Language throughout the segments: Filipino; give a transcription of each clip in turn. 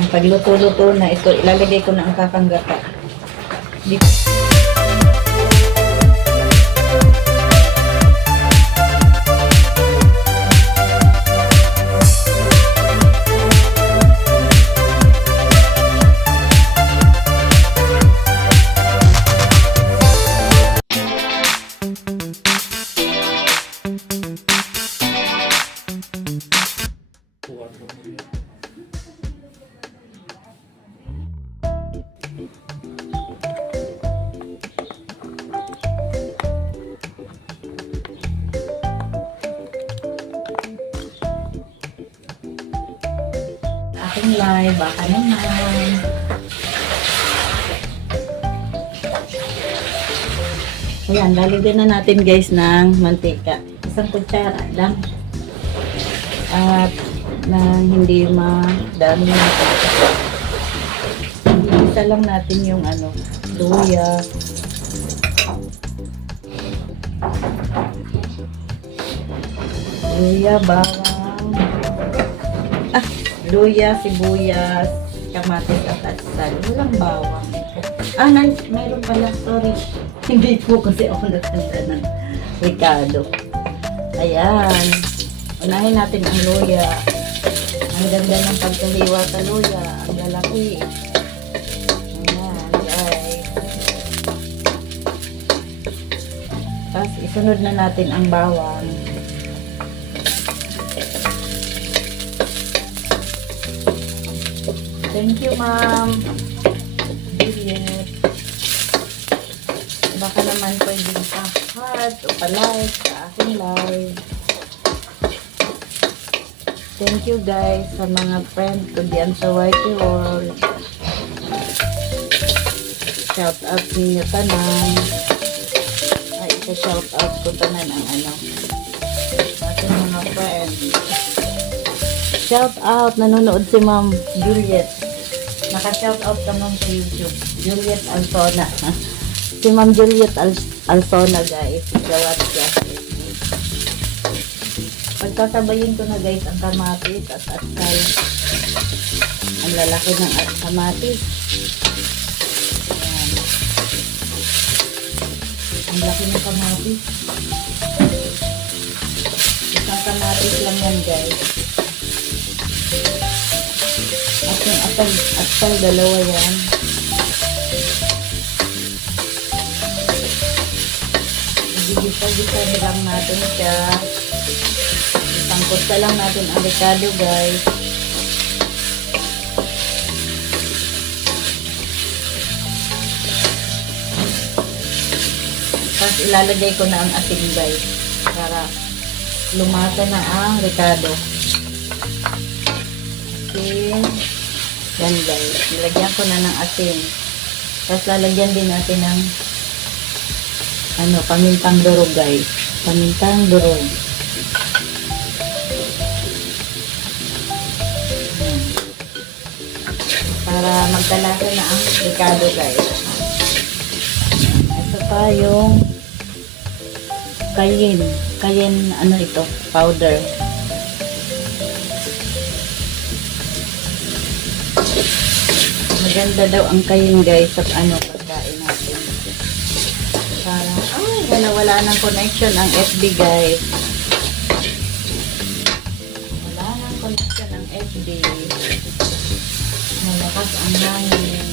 Ang pagluto-luto na ito, ilalagay ko na ang kakanggata. Dito. Aking live, baka naman. Ayan, lalagyan na natin guys ng mantika. Isang kutsara lang. At na hindi madami. Isa lang natin yung ano, luya. Luya, bawang. Luya, sibuyas, kamatis at atsal. Walang bawang. Ah, nan, mayroon pala. Sorry. Hindi po kasi ako nagtanda ng Ricardo. Ayan. Unahin natin ang luya. Ang ganda ng pagkahiwa sa luya. Ang lalaki. Ayan, guys. Tapos isunod na natin ang bawang. Thank you, ma'am. Juliet. Baka naman pwedeng pa-heart o pa-like sa aking live. Thank you guys sa mga friends ko diyan sa Whitey World. Shout out ninyo tanan. Ay, isa shout out ko tanan ang ano. Aking mga friends. Shout out, nanonood si Ma'am Juliet. Naka-shout out ka ma'am sa YouTube. Juliet Alsona. si Ma'am Juliet Al Alsona guys. Gawat siya. Pagkasabayin ko na guys ang kamatis at atsal. Ang lalaki ng at- kamatis. Ayan. Ang laki ng kamatis. Isang kamatis lang yan guys. At yung atal, atal dalawa yan. Gigisa-gisa lang natin siya. Isangkot lang natin ang recado guys. Tapos ilalagay ko na ang asin guys. Para lumasa na ang recado. Asin. Yan guys. Nilagyan ko na ng asin. Tapos lalagyan din natin ng ano, pamintang durog guys. Pamintang durog. Yan. Para magkalasa na ang ricado guys. Ito pa yung cayenne. Cayenne, ano ito? Powder. Maganda daw ang kayin guys sa ano pagkain natin. Para, ay, wala wala ng connection ang FB guys. Wala nang connection ang FB. Malakas ang hangin.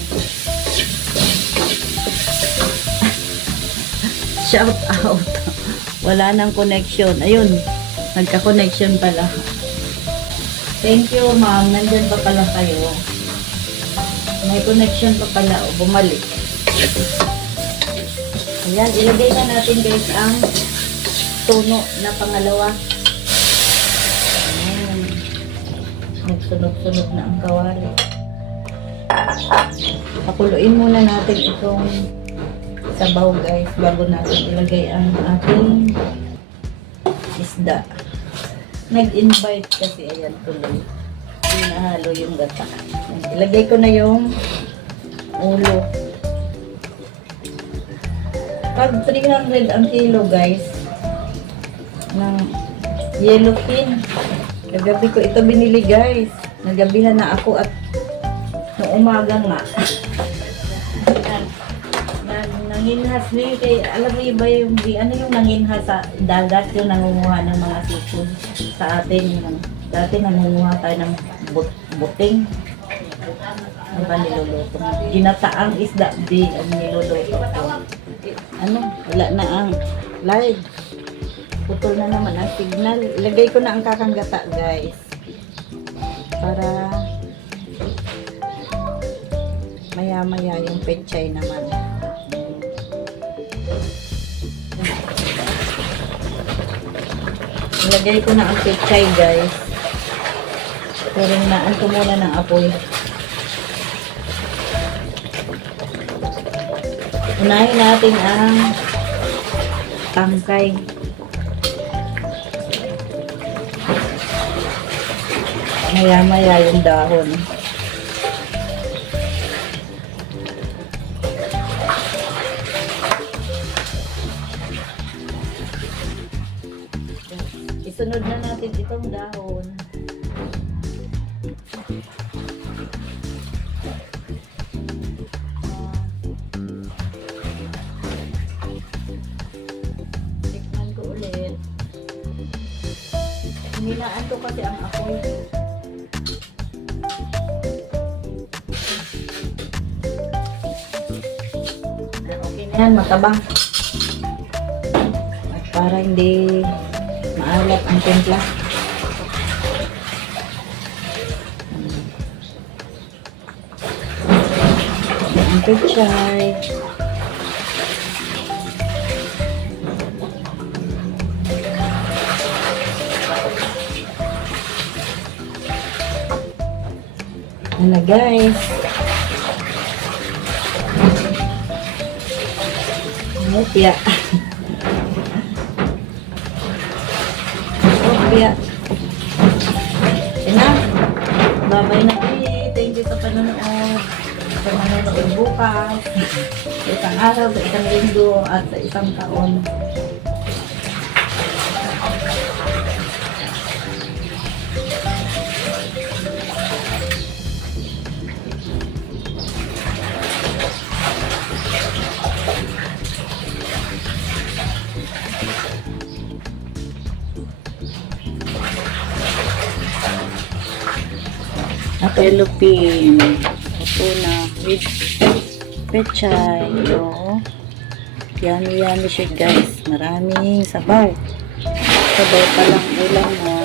Shout out. Wala nang connection. Ayun, nagka-connection pala. Thank you, ma'am. Nandyan pa pala kayo. May connection pa pala o bumalik. Ayan, ilagay na natin guys ang tuno na pangalawa. Ayan. Nagsunog-sunog na ang kawali. Pakuluin muna natin itong sabaw guys bago natin ilagay ang ating isda. Nag-invite kasi ayan tuloy. Pinahalo yung gata. Ilagay ko na yung ulo. Pag 300 ang kilo guys ng yellowfin. Kagabi ko ito binili guys. Nagabihan na ako at Nung umaga nga. Nang- nang- nanginhas ni kay alam mo yung ba yung ano yung nanginhas sa dagat yung nangunguha ng mga seafood sa atin yung dati nangunguha tayo ng but, buting. Ano ba niluluto? Ginataang isda di ang niluluto ko. Ano? Wala na ang live putol na naman ang signal. Ilagay ko na ang kakanggata guys. Para maya maya yung pechay naman. Ilagay ko na ang pechay guys. Pero naan ko muna ng apoy. Unahin natin ang tangkay. Maya maya yung dahon. Isunod na natin itong dahon. Hinaan ko kasi ang apoy. Okay na yan, matabang. At para hindi maalat ang timpla. Ang pechay. Ano guys? Mupya. Mupya. Ina. Babay na ulit. Thank you sa panonood. Sa manonood bukas. Sa isang araw, sa isang linggo, at sa isang taon. Pelopin. Ito na. With pechay. No? Yummy yummy siya guys. Maraming sabaw. Sabaw pa lang ulam mo.